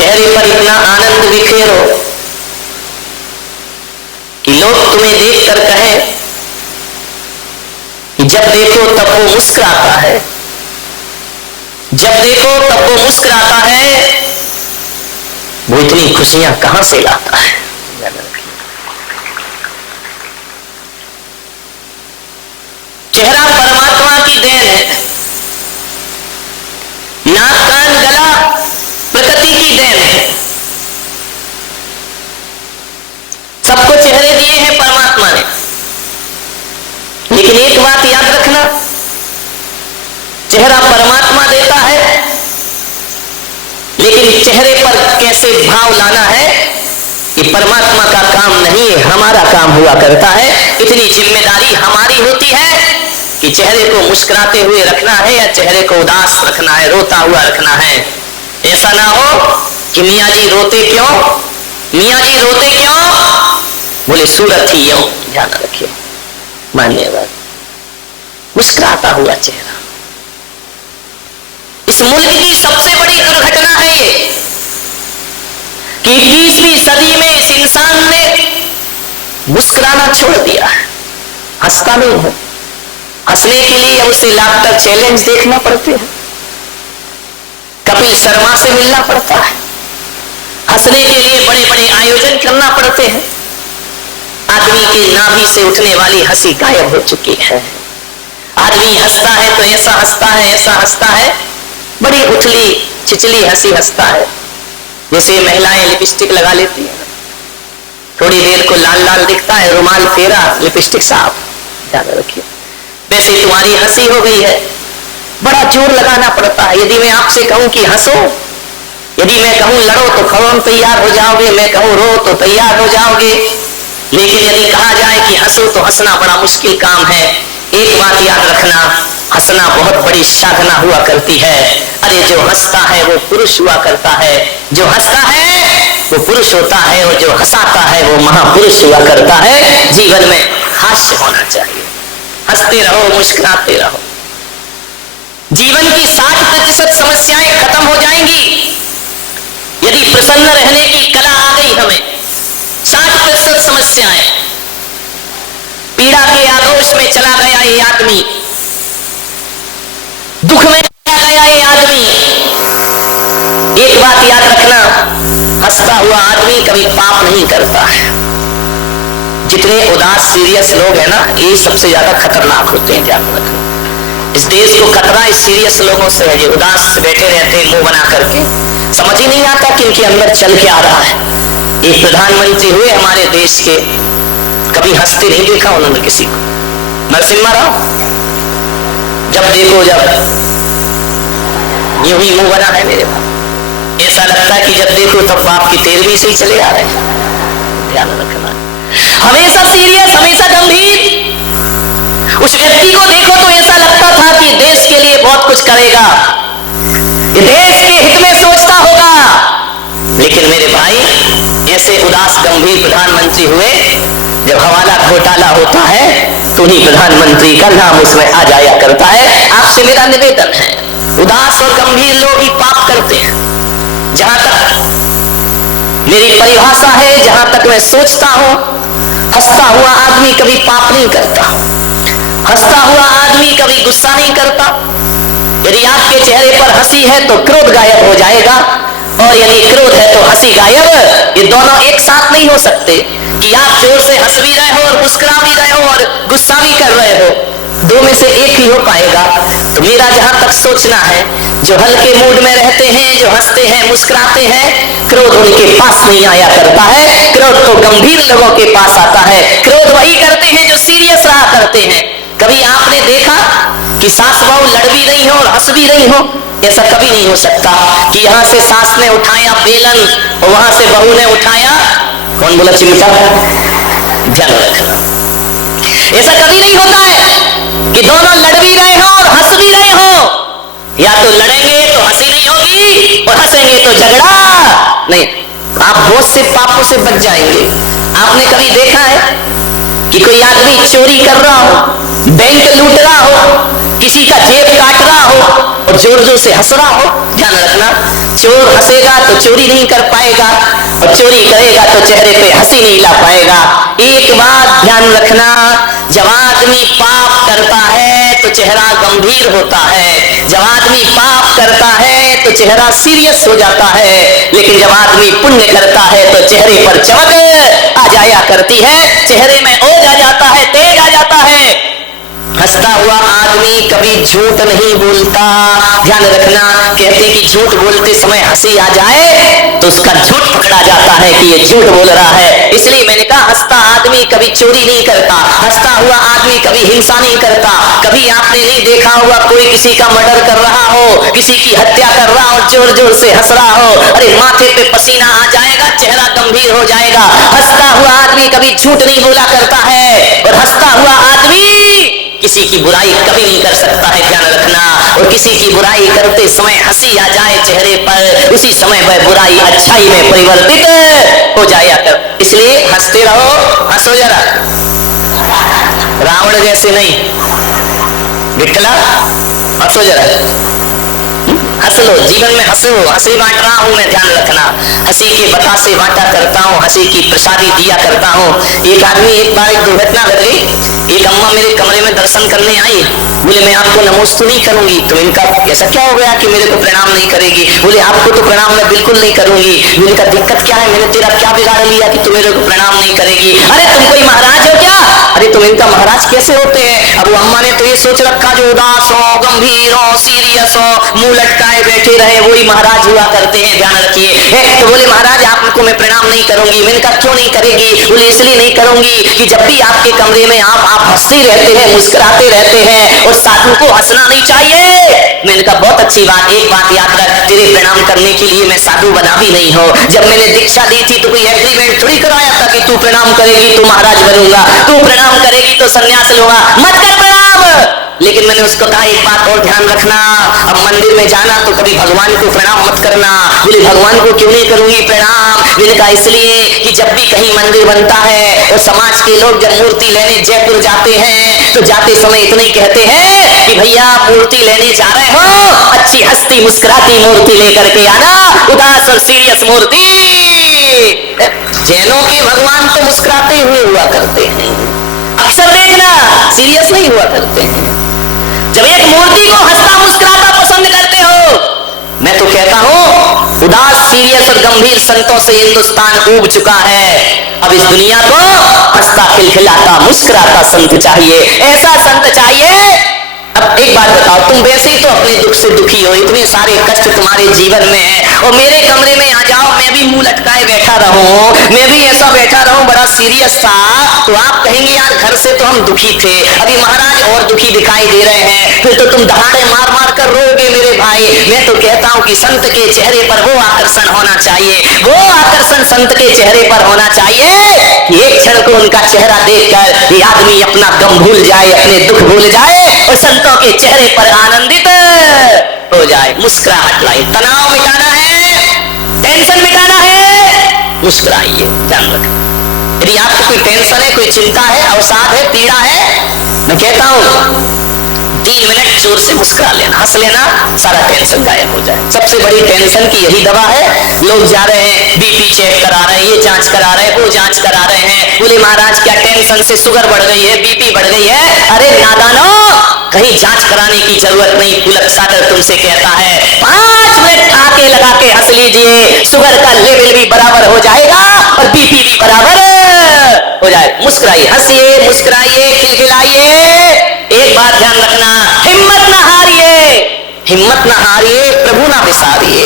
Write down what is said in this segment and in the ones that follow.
चेहरे पर इतना आनंद बिखेरो कि लोग तुम्हें देखकर कहें कि जब देखो तब वो मुस्कुराता है, जब देखो तब वो मुस्कुराता है, वो इतनी खुशियां कहां से लाता है। चेहरा परमात्मा की देन है, नाक कान गला प्रकृति की देन है। सबको चेहरे दिए हैं परमात्मा ने, लेकिन एक बात याद रखना, चेहरा परमात्मा देता है, लेकिन चेहरे पर कैसे भाव लाना है ये परमात्मा का काम नहीं है, हमारा काम हुआ करता है। इतनी जिम्मेदारी हमारी होती है कि चेहरे को मुस्कुराते हुए रखना है या चेहरे को उदास रखना है, रोता हुआ रखना है। ऐसा ना हो कि मियाँ जी रोते क्यों, मियाँ जी रोते क्यों, बोले सूरत ही यूं। ध्यान रखिए, मान्यवर, मुस्कुराता हुआ चेहरा। इस मुल्क की सबसे बड़ी दुर्घटना है ये कि 21वीं सदी में इस इंसान ने मुस्कुराना छोड़ दिया है, हंसता नहीं है। हंसने के लिए उसे लाफ्टर चैलेंज देखना पड़ते हैं, कपिल शर्मा से मिलना पड़ता है, हंसने के लिए बड़े बड़े आयोजन करना पड़ते हैं। आदमी के नाभि से उठने वाली हंसी गायब हो चुकी है। आदमी हंसता है तो ऐसा हंसता है, ऐसा हंसता है, बड़ी उथली छिचली हंसी हंसता है, जैसे महिलाएं लिपस्टिक लगा लेती हैं, थोड़ी देर को लाल लाल दिखता है, रुमाल फेरा, लिपस्टिक साफ। ध्यान रखिए, वैसे तुम्हारी हंसी हो गई है, बड़ा जोर लगाना पड़ता है। यदि मैं आपसे कहूं कि हंसो, यदि मैं कहूं लड़ो तो फौरन तैयार हो जाओगे, मैं कहूं रो तो तैयार हो जाओगे, लेकिन यदि कहा जाए कि हंसो तो हंसना बड़ा मुश्किल काम है। एक बात याद रखना, हंसना बहुत बड़ी साधना हुआ करती है। अरे जो हंसता है वो पुरुष हुआ करता है, जो हंसता है वो पुरुष होता है, और जो हंसाता है वो महापुरुष हुआ करता है। जीवन में हास्य होना चाहिए, हंसते रहो, मुस्कुराते रहो। जीवन की 60% समस्याएं खत्म हो जाएंगी यदि प्रसन्न रहने की कला आ गई हमें। 60% समस्याएं, पीड़ा के आगोश में चला गया ये आदमी, दुख में चला गया ये आदमी। एक बात याद रखना, हंसता हुआ आदमी कभी पाप नहीं करता है। जितने उदास सीरियस लोग हैं ना, ये सबसे ज्यादा खतरनाक होते हैं। ध्यान रखना, इस देश को खतरा इस सीरियस लोगों से है, जो उदास बैठे रहते हैं मुंह बना करके, समझ ही नहीं आता कि इनके अंदर चल के आ रहा है। एक प्रधानमंत्री हुए हमारे देश के, कभी हंसते नहीं देखा उन्होंने किसी को। नरसिम्हा राव, जब देखो जब यूं ही मुंह बना है मेरे पास, ऐसा लगता है कि जब देखो तब बाप की 13वीं से ही चले आ रहे हैं। ध्यान रखना, हमेशा सीरियस, हमेशा गंभीर। उस व्यक्ति को देखो तो ऐसा लगता था कि देश के लिए बहुत कुछ करेगा, ये देश के हित में सोचता होगा। लेकिन मेरे भाई, ऐसे उदास गंभीर प्रधानमंत्री हुए, जब हवाला घोटाला होता है तो उन्हीं प्रधानमंत्री का नाम उसमें आ जाया करता है। आपसे मेरा निवेदन है, उदास और गंभीर लोग ही पाप करते हैं। जहां तक मेरी परिभाषा है, जहां तक मैं सोचता हूं, हंसता हुआ आदमी कभी पाप नहीं करता, हंसता हुआ आदमी कभी गुस्सा नहीं करता। यदि आपके चेहरे पर हंसी है तो क्रोध गायब हो जाएगा, और यदि क्रोध है तो हंसी गायब। ये दोनों एक साथ नहीं हो सकते कि आप जोर से हंस भी रहे हो और मुस्कुरा भी रहे हो और गुस्सा भी कर रहे हो, दो में से एक ही हो पाएगा। तो मेरा जहां तक सोचना है, जो हल्के मूड में रहते हैं, जो हंसते हैं, मुस्कुराते हैं, क्रोध उनके पास नहीं आया करता है। क्रोध तो गंभीर लोगों के पास आता है। क्रोध वही करते हैं जो सीरियस रहा करते हैं। कभी आपने देखा कि सास बहू लड़ भी रही हो और हंस भी रही हो? ऐसा कभी नहीं हो सकता कि यहां से सास ने उठाया बेलन और वहां से बहू ने उठाया, कौन बोला, चिमटा। ध्यान रखना, ऐसा कभी नहीं होता है कि दोनों लड़ भी रहे हो और हंस भी रहे हो। या तो लड़ेंगे तो हंसी नहीं होगी और हंसेंगे तो झगड़ा नहीं। आप बहुत से पापों से बच जाएंगे। आपने कभी देखा है कि कोई आदमी चोरी कर रहा हो, बैंक लूट रहा हो, किसी का जेब काट रहा हो और जोर जोर से हंस रहा हो, ध्यान रखना, चोर हंसेगा तो चोरी नहीं कर पाएगा और चोरी करेगा तो चेहरे पे हंसी नहीं ला पाएगा। एक बात ध्यान रखना, जब आदमी पाप करता है तो चेहरा गंभीर होता है, जब आदमी पाप करता है तो चेहरा सीरियस हो जाता है, लेकिन जब आदमी पुण्य करता है तो चेहरे पर चमक आ जाया करती है, चेहरे में ओज आ जाता है, तेज आ जाता है। हंसता हुआ आदमी कभी झूठ नहीं बोलता, ध्यान रखना, कहते कि झूठ बोलते समय हंसी आ जाए तो उसका झूठ पकड़ा जाता है कि ये झूठ बोल रहा है। इसलिए मैंने कहा हंसता आदमी कभी चोरी नहीं करता, हंसता हुआ आदमी कभी हिंसा नहीं करता। कभी आपने नहीं देखा होगा कोई किसी का मर्डर कर रहा हो, किसी की हत्या कर रहा हो, जोर जोर से हंस रहा हो, अरे माथे पे पसीना आ जाएगा, चेहरा गंभीर हो जाएगा। हंसता हुआ आदमी कभी झूठ नहीं बोला करता है और हंसता हुआ आदमी किसी की बुराई कभी नहीं कर सकता है, ध्यान रखना। और किसी की बुराई करते समय हंसी आ जाए चेहरे पर, उसी समय वह बुराई अच्छाई में परिवर्तित हो जाया कर। इसलिए हंसते रहो, हंसो जरा, रावण जैसे नहीं, विठला हंसो जरा, हंस लो, जीवन में हंसो, हंसी बांट रहा हूं मैं, ध्यान रखना, हंसी के बतासे बांटा करता हूं, हंसी की प्रसादी दिया करता हूं। एक आदमी, एक बार एक दुर्घटना घट गई, एक अम्मा मेरे कमरे में दर्शन करने आई, बोले मैं आपको नमोस्तु नहीं करूंगी। तो इनका ऐसा क्या हो गया कि मेरे को प्रणाम नहीं करेगी? बोले आपको तो प्रणाम मैं बिल्कुल नहीं करूंगी। इनका दिक्कत क्या है, मैंने तेरा क्या बिगाड़ लिया कि तुम मेरे को प्रणाम नहीं करेगी? अरे तुम कोई महाराज हो क्या? अरे तुम इनका महाराज कैसे होते हैं? अब वो अम्मा ने तो ये सोच रखा जो उदास हो, गंभीर हो, सीरियस हो, मुंह लटकाए बैठे रहे, वही महाराज हुआ करते हैं, ध्यान रखिए। तो बोले महाराज आपको मैं प्रणाम नहीं करूंगी। मैंने कहा क्यों नहीं करेगी? बोले इसलिए नहीं करूंगी कि जब भी आपके कमरे में आप हंसते रहते हैं, मुस्कुराते रहते हैं और साधु को हंसना नहीं चाहिए। मैंने कहा बहुत अच्छी बात, एक बात याद रख, तेरे प्रणाम करने के लिए मैं साधु बना भी नहीं हो। जब मैंने दीक्षा दी थी तो कोई एग्रीमेंट थोड़ी कराया था कि तू प्रणाम करेगी तो महाराज बनूंगा, तू प्रणाम करेगी तो सन्यास लूंगा, मत कर प्रणाम। लेकिन मैंने उसको कहा एक बात और ध्यान रखना, अब मंदिर में जाना तो कभी भगवान को प्रणाम मत करना। बोले भगवान को क्यों नहीं करूंगी प्रणाम? मैंने कहा इसलिए कि जब भी कहीं मंदिर बनता है और समाज के लोग जब मूर्ति लेने जयपुर जाते हैं तो जाते समय इतने कहते हैं कि भैया मूर्ति लेने जा रहे हो, अच्छी हंसती मुस्कुराती मूर्ति लेकर के आना, उदास और सीरियस मूर्ति। जैनों के भगवान तो मुस्कुराते हुए हुआ करते हैं, अक्सर देखना सीरियस नहीं हुआ करते हैं। जब एक मूर्ति को हंसता मुस्कुराता पसंद करते हो, मैं तो कहता हूं उदास सीरियस और गंभीर संतों से हिंदुस्तान ऊब चुका है। अब इस दुनिया को हंसता खिलखिलाता मुस्कुराता संत चाहिए, ऐसा संत चाहिए। अब एक बात बताओ, तुम वैसे ही तो अपने दुख से दुखी हो, इतने सारे कष्ट तुम्हारे जीवन में है और मेरे कमरे में आ जाओ, मैं भी मुंह लटकाए बैठा रहूं, मैं भी ऐसा बैठा रहूं बड़ा सीरियस था, तो आप कहेंगे यार घर से तो हम दुखी थे, अभी महाराज और दुखी दिखाई दे रहे हैं, फिर तो तुम दहाड़े मार मार कर रोगे मेरे भाई। मैं तो कहता हूं कि संत के चेहरे पर वो आकर्षण होना चाहिए, वो आकर्षण संत के चेहरे पर होना चाहिए कि एक क्षण को उनका चेहरा देखकर ये आदमी अपना गम भूल जाए, अपने दुख भूल जाए और संतों के चेहरे पर आनंदित हो जाए, मुस्कुराहट लाए। तनाव मिटाना है, टेंशन मिटाना है, मुस्कुराइए, ध्यान रखें। यदि आपको कोई टेंशन है, कोई चिंता है, अवसाद है, पीड़ा है, मैं कहता हूं 3 मिनट जोर से मुस्कुरा लेना, हंस लेना, सारा टेंशन गायब हो जाए। सबसे बड़ी टेंशन की यही दवा है। लोग जा रहे हैं बीपी चेक करा रहे हैं, ये जांच करा रहे हैं, वो जांच करा रहे हैं, बोले महाराज क्या टेंशन से शुगर बढ़ गई है, बीपी बढ़ गई है। अरे नादानो, कहीं जांच कराने की जरूरत नहीं। पुलक सागर तुमसे कहता है 5 मिनट आके लगा के हंस लीजिए, शुगर का लेवल भी बराबर हो जाएगा और बीपी भी बराबर हो जाए। मुस्कुराइए, हंसिए, मुस्कुराइए, खिलखिलाइए। एक बात ध्यान रखना, हिम्मत ना हारिए, हिम्मत ना हारिए, प्रभु ना बिसारिए,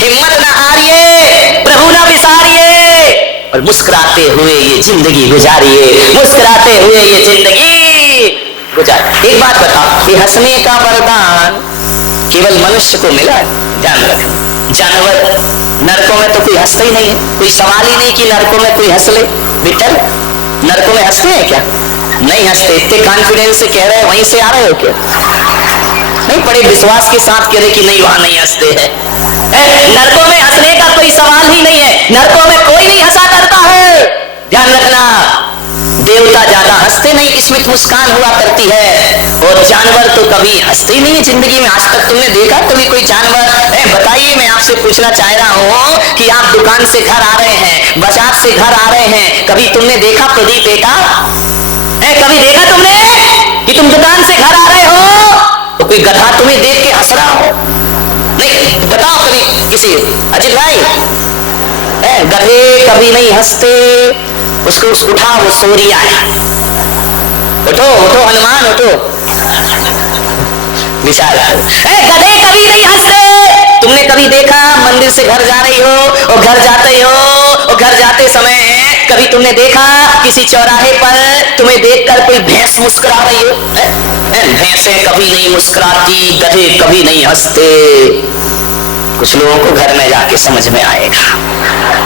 हिम्मत ना हारिए, प्रभु ना बिसारिए और मुस्कुराते हुए ये जिंदगी गुजारिए, मुस्कुराते हुए ये जिंदगी गुजारिए। एक बात बताओ, ये हंसने का वरदान केवल मनुष्य को मिला है, ध्यान रखना। जानवर, नरकों में तो कोई हंसता ही नहीं है, कोई सवाल ही नहीं कि नरकों में कोई हंस ले। विठल, नरकों में हंसते हैं क्या? नहीं हंसते। इतने कॉन्फिडेंस से कह रहे हैं, वहीं से आ रहे हो क्या? नहीं, बड़े विश्वास के साथ कह रहे कि नहीं वहां नहीं हंसते हैं। नरकों में हंसने का कोई सवाल ही नहीं है, नरकों में कोई नहीं हंसा करता है। ध्यान रखना, देवता ज्यादा हंसते हंसते नहीं, स्मित मुस्कान हुआ करती है। और जानवर तो कभी हंसते ही नहीं जिंदगी में। आज तक तुमने देखा कभी कोई जानवर? बताइए, मैं आपसे पूछना चाह रहा हूँ कि आप दुकान से घर आ रहे हैं, बाजार से घर आ रहे हैं, कभी तुमने देखा प्रदीप बेटा? कभी देखा तुमने कि तुम दुकान से घर आ रहे हो तो कोई गधा तुम्हें देख के हंस रहा हो? नहीं, बताओ कभी किसी। अजित भाई, गधे कभी नहीं हंसते। उसको उठा, वो सो रिया है। उठो उठो हनुमान उठो। विशाल, गधे कभी नहीं हंसते। तुमने कभी देखा मंदिर से घर जा रही हो और घर जाते हो और घर जाते समय कभी तुमने देखा किसी चौराहे पर तुम्हें देखकर कोई भैंस मुस्कुरा रही हो? भैंसें कभी नहीं मुस्कुराती, गधे कभी नहीं हंसते। कुछ लोगों को घर में जाके समझ में आएगा।